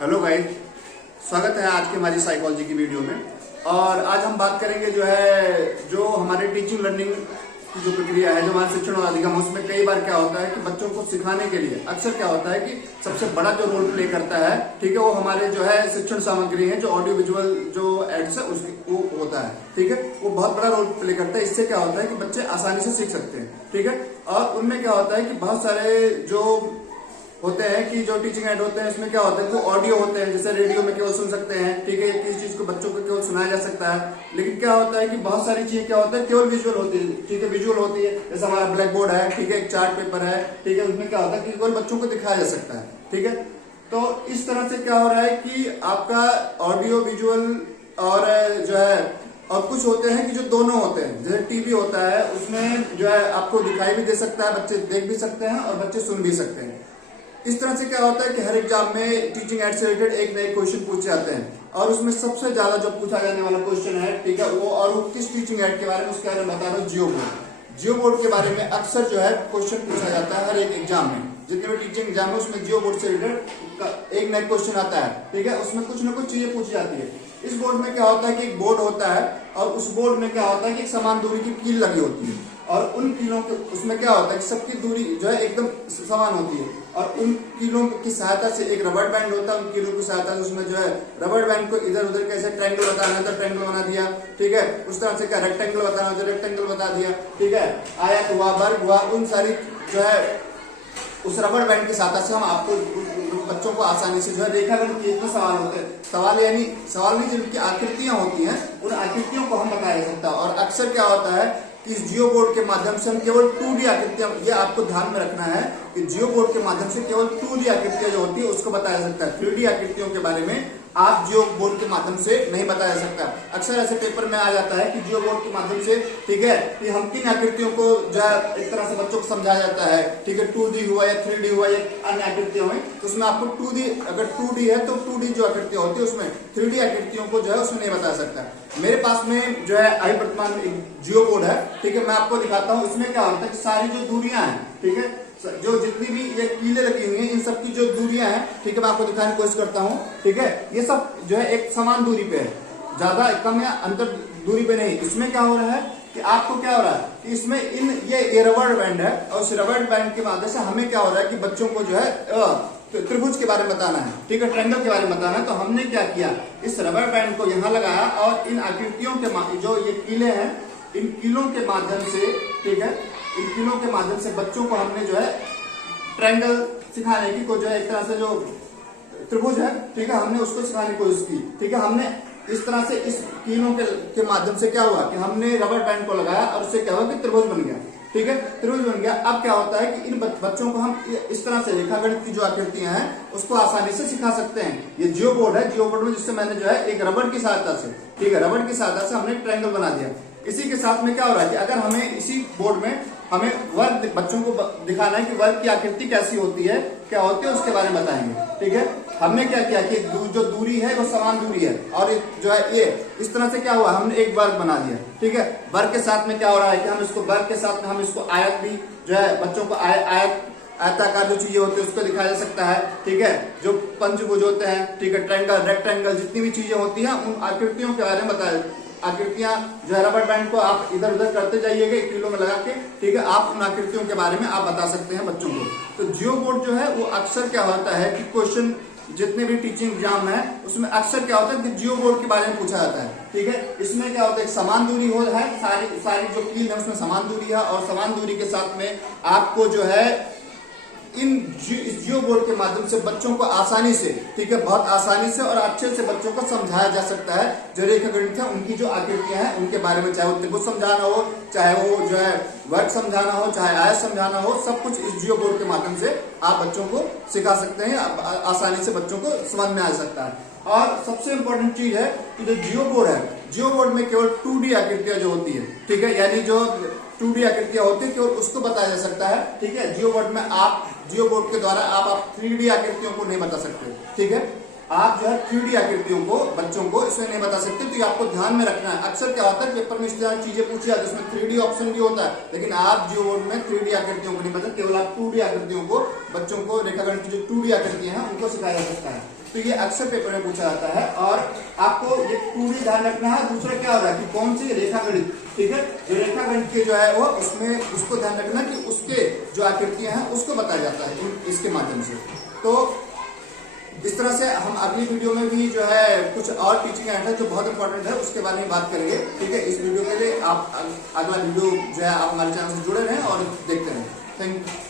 Hello guys, स्वागत है आज की हमारी साइकोलॉजी की वीडियो में। और आज हम बात करेंगे जो हमारे टीचिंग लर्निंग की जो प्रक्रिया है, जो हमारे शिक्षण और अधिगम, उसमें कई बार क्या होता है कि बच्चों को सिखाने के लिए अक्सर क्या होता है कि सबसे बड़ा जो रोल प्ले करता है, ठीक है, वो हमारे जो है शिक्षण सामग्री है, जो ऑडियो विजुअल जो एड्स है उसकी वो होता है, ठीक है, वो बहुत बड़ा रोल प्ले करता है। इससे क्या होता है कि बच्चे आसानी से सीख सकते हैं, ठीक है। और उनमें क्या होता है कि बहुत सारे जो होते हैं कि जो टीचिंग एड होते हैं, इसमें क्या होता है, वो ऑडियो होते हैं, जैसे रेडियो में केवल सुन सकते हैं, ठीक है, किसी चीज को बच्चों को केवल सुनाया जा सकता है। लेकिन क्या होता है कि बहुत सारी चीजें क्या होता है केवल विजुअल होती है, ठीक है, विजुअल होती है। जैसे हमारा ब्लैक बोर्ड है, ठीक है, एक चार्ट पेपर है, ठीक है, उसमें क्या होता है कि केवल बच्चों को दिखाया जा सकता है, ठीक है। तो इस तरह से क्या हो रहा है कि आपका ऑडियो विजुअल और जो है, और कुछ होते हैं कि जो दोनों होते हैं, जैसे टीवी होता है, उसमें जो है आपको दिखाई भी दे सकता है, बच्चे देख भी सकते हैं और बच्चे सुन भी सकते हैं। इस तरह से क्या होता है कि हर एग्जाम में टीचिंग एड से रिलेटेड एक नए क्वेश्चन पूछे जाते हैं, और उसमें सबसे ज्यादा जो पूछा जाने वाला क्वेश्चन है, ठीक है, वो किस टीचिंग एड के बारे में, उसके बारे में बता रहा हूँ, जियो बोर्ड। जियो बोर्ड के बारे में अक्सर जो है क्वेश्चन पूछा जाता है हर एक एग्जाम में। जितने भी टीचिंग एग्जाम है उसमें जियो बोर्ड से रिलेटेड एक नया क्वेश्चन आता है, ठीक है, उसमें कुछ ना कुछ चीजें पूछी जाती है। इस बोर्ड में क्या होता है कि एक बोर्ड होता है, और उस बोर्ड में क्या होता है कि एक समान दूरी की कील लगी होती है, और उन कीलों के उसमें क्या होता है कि सबकी दूरी जो है एकदम समान होती है, और उन कीलों की सहायता से एक रबर बैंड होता है, उन कीलों की सहायता से उसमें जो है रबर बैंड को इधर उधर कैसे ट्रायंगल बताना है तो ट्रायंगल बना दिया, ठीक है, उस तरह से क्या रेक्टेंगल बताना है तो रेक्टेंगल बता दिया, ठीक है, आयत हुआ, वर्ग हुआ, उन सारी जो है उस रबर बैंड की सहायता से हम आपको बच्चों को आसानी से जो है रेखागणित के इतने सवाल होते हैं, सवाल नहीं जिनकी आकृतियां होती हैं, उन आकृतियों को हम बताया जा सकता है। और अक्सर क्या होता है कि इस जियो बोर्ड के माध्यम से हम केवल 2D आकृतियां, ये आपको ध्यान में रखना है कि जियो बोर्ड के माध्यम से केवल 2D आकृतियां जो होती है उसको बताया जा सकता है। 3D आकृतियों के बारे में आप जियो बोर्ड के माध्यम से नहीं बताया जा सकता। अक्सर ऐसे पेपर में आ जाता है कि जियो बोर्ड के माध्यम से, ठीक है, कि हम किन आकृतियों को जो है एक तरह से बच्चों को समझाया जाता है, ठीक है, 2D हुआ या 3D हुआ या अन्य आकृतियां हुई, तो उसमें आपको 2D, अगर 2D है तो 2D जो आकृतियां होती है उसमें 3D आकृतियों को जो है उसमें नहीं बता सकता। मेरे पास में जो है अभी वर्तमान एक जियो बोर्ड है, ठीक है, मैं आपको दिखाता हूँ। इसमें क्या होता है कि सारी जो दूरियां हैं, ठीक है, जो जितनी भी ये कीलें लगी हुई हैं, इन सब की जो दूरियां हैं, ठीक है, मैं आपको दिखाने की कोशिश करता हूँ, ठीक है, ये सब जो है एक समान दूरी पे है, ज्यादा कम या अंतर दूरी पे नहीं। इसमें क्या हो रहा है कि आपको क्या हो रहा है कि इसमें ये रबर बैंड है, और उस रबर बैंड के माध्यम से हमें क्या हो रहा है कि बच्चों को जो है त्रिभुज के बारे में बताना है, ठीक है, ट्रायंगल के बारे में बताना है। तो हमने क्या किया, इस रबर बैंड को यहाँ लगाया, और इन आकृतियों के जो ये कीले हैं, इन कीलों के माध्यम से, ठीक है, इन कीलों के माध्यम से बच्चों को हमने जो है ट्रायंगल सिखाने की, को जो है एक तरह से जो त्रिभुज है, ठीक है, हमने उसको सिखाने की कोशिश की, ठीक है। हमने इस तरह से इस कीलों के माध्यम से क्या हुआ कि हमने रबर बैंड को लगाया, और उससे क्या हुआ कि त्रिभुज बन गया, ठीक है, त्रिभुज बन गया। अब क्या होता है कि इन बच्चों को हम इस तरह से रेखागणित की जो आकृतियां हैं उसको आसानी से सिखा सकते हैं। ये जियो बोर्ड है, जियो बोर्ड में जिससे मैंने जो है एक रबर की सहायता से, ठीक है, रबर की सहायता से हमने ट्रायंगल बना दिया। इसी के साथ में क्या हो रहा है कि अगर हमें इसी बोर्ड में हमें वर्ग बच्चों को दिखाना है कि वर्ग की आकृति कैसी होती है, क्या होती है, उसके बारे में बताएंगे, ठीक है। हमने क्या किया कि जो दूरी है वो समान दूरी है, और जो है ये इस तरह से क्या हुआ, हमने एक वर्ग बना दिया, ठीक है। वर्ग के साथ में क्या हो रहा है कि हम इसको वर्ग के साथ में हम इसको आयत भी जो है बच्चों को आयताकार जो चीजें होती है उसको दिखाया जा सकता है, ठीक है, जो पंचभुज होते हैं, ठीक है, ट्रायंगल, रेक्टेंगल, जितनी भी चीजें होती हैं उन आकृतियों के बारे में बताया। आकृतियां जो है रबर बैंड को आप इधर उधर करते जाइएगा एक किलो में लगा के, ठीक है, आप उन आकृतियों के बारे में आप बता सकते हैं बच्चों को। तो जियो बोर्ड जो है वो अक्सर क्या होता है कि क्वेश्चन जितने भी टीचिंग एग्जाम है उसमें अक्सर क्या होता है कि जियो बोर्ड के बारे में पूछा जाता है, ठीक है। इसमें क्या होता है, समान दूरी हो है, सारी जो कील है उसमें समान दूरी है, और समान दूरी के साथ में आपको जो है इस जियो बोर्ड के माध्यम से बच्चों को आसानी से, ठीक है, बहुत आसानी से और अच्छे से बच्चों को समझाया जा सकता है। जो रेखागणित है उनकी जो आकृतियां हैं उनके बारे में, चाहे वो त्रिभुज समझाना हो, चाहे वो जो है वर्ग समझाना हो, चाहे आयत समझाना हो, सब कुछ इस जियो बोर्ड के माध्यम से आप बच्चों को सिखा सकते हैं, आसानी से बच्चों को समझ में आ सकता है। और सबसे इंपॉर्टेंट चीज है कि जो जियो बोर्ड है, जियो बोर्ड में केवल 2D आकृतियां जो होती है, ठीक है, यानी जो 2D आकृतियां होती है केवल उसको बताया जा सकता है, ठीक है। जियो बोर्ड में जियो बोर्ड के द्वारा आप 3D आकृतियों को नहीं बता सकते, ठीक है। आप जो है 3D आकृतियों को बच्चों को इसमें नहीं बता सकते, तो ये आपको ध्यान में रखना है। अक्सर क्या होता है पेपर में इस तरह चीजें पूछी जाती है, उसमें 3D ऑप्शन भी होता है, लेकिन आप जियो बोर्ड में 3D आकृतियों को नहीं बता, केवल आप 2D आकृतियों को बच्चों को रेखागणित की जो 2D आकृतियां हैं उनको सिखाया जा सकता है। तो ये अक्सर पेपर में पूछा जाता है। और आपको ये पूरी ध्यान रखना है। दूसरा क्या हो रहा है कि कौन सी रेखागणित, ठीक है, जो रेखागणित के जो है वो उसमें उसको ध्यान रखना कि उसके जो आकृतियां हैं उसको बताया जाता है इसके माध्यम से। तो इस तरह से हम अगली वीडियो में भी जो है कुछ और टीचिंग ऐड है जो बहुत इंपॉर्टेंट है, उसके बारे में बात करेंगे। ठीक है, इस वीडियो के लिए आप अगला वीडियो जो है आप हमारे चैनल से जुड़े रहें और देखते रहें। Thank you.